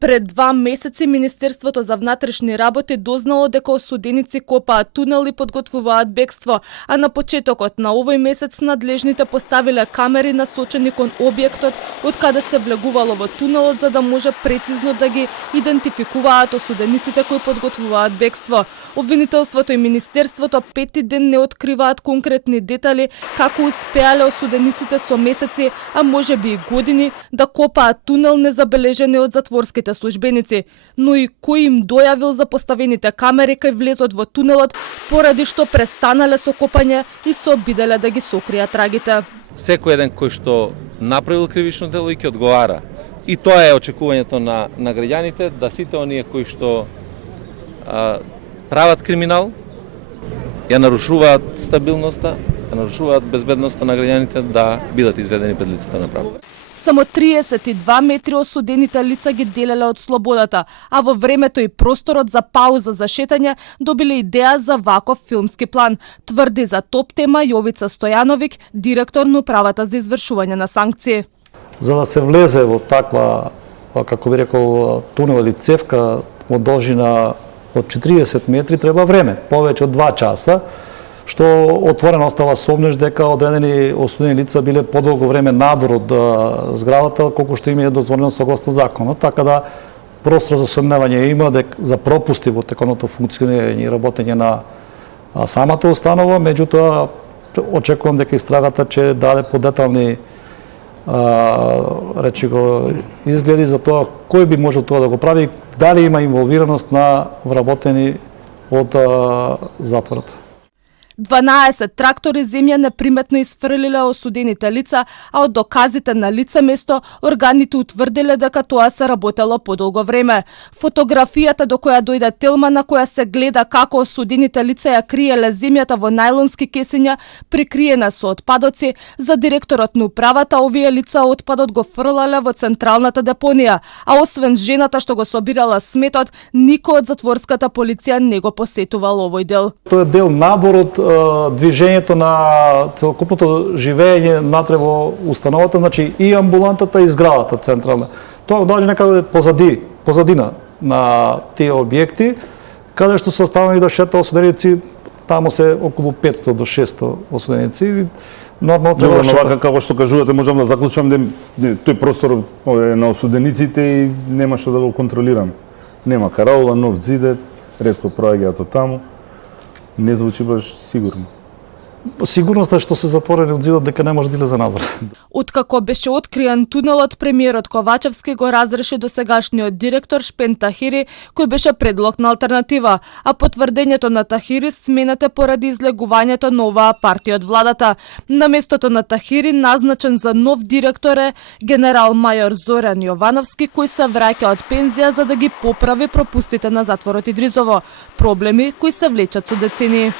Пред 2 месеци Министерството за внатрешни работи дознало дека осуденици копаат тунел и подготвуваат бегство, а на почетокот на овој месец надлежните поставиле камери насочени кон објектот од каде се влегувало во тунелот за да може прецизно да ги идентификуваат осудениците кои подготвуваат бегство. Обвинителството и Министерството пети ден не откриваат конкретни детали како успеале осудениците со месеци, а можеби и години да копаат тунел незабележени од затворските службеници, но и кој им дојавил за поставените камери кај влезот во тунелот, поради што престанале со копање и се обиделе да ги сокријат трагите. Секој еден кој што направил кривично дело и ќе одговара. И тоа е очекувањето на граѓаните, да сите оние кои што прават криминал, ја нарушуваат стабилноста, ја нарушуваат безбедноста на граѓаните, да бидат изведени пред лицето на правото. Само 32 метри осудените лица ги делеле од слободата, а во времето и просторот за пауза за шетање добиле идеја за ваков филмски план, тврди за топ тема Јовица Стојановиќ, директор на управата за извршување на санкции. За да се влезе во таква, како би рекол, тунел или цевка од должина од 40 метри треба време, повеќе од 2 часа, што отворено остава сомнеш дека одредени осудени лица биле подолго време надвор од зградата, колку што им е дозволено согласно законот, така да простор за сомневање има за пропусти во теконото функционирање и работење на самата установа, меѓутоа очекувам дека истрагата ќе даде подетални речи го изгледи за тоа кој би можел тоа да го прави, дали има инволвираност на вработени од затворот. 12 трактори земја неприметно isfрлиле осудените лица, а од доказите на лице место органите утврдиле дека тоа се работело подолго време. Фотографијата до која дојде Телма, на која се гледа како осудените лица ја криеле земјата во најлонски кесиња, прикриена со отпадоци, за директорот на управата овие лица отпадот го фрлале во централната депонија, а освен жената што го собирала сметот, никој од затворската полиција не го посетувал овој дел. Тоа е дел надвор од движењето на целокупното живење натре во установата, значи и амбулантата и зградата централна. Тоа доаѓа некаде позадина на тие објекти, каде што се оставени да шета осуденици, таму се околу 500 до 600 осуденици. Нормално треба да вака како што кажувате, можам да заклучам дека тој простор е на осудениците и нема што да го контролирам. Нема караула, нов зиде, ретко проаѓаат од таму. Не звучи баш сигурно. Сигурноста што се затворени од зидот дека не може да излезе надвор. Откако беше откриен тунелот, премиерот Ковачевски го разреши досегашниот директор Шпен Тахири, кој беше предлог на алтернатива, а потврдењето на Тахири сменете поради излегувањето на оваа партија од владата. На местото на Тахири назначен за нов директор е генерал мајор Зоран Јовановски, кој се враќа од пензија за да ги поправи пропустите на затворот Идризово, проблеми кои се влечат со децении.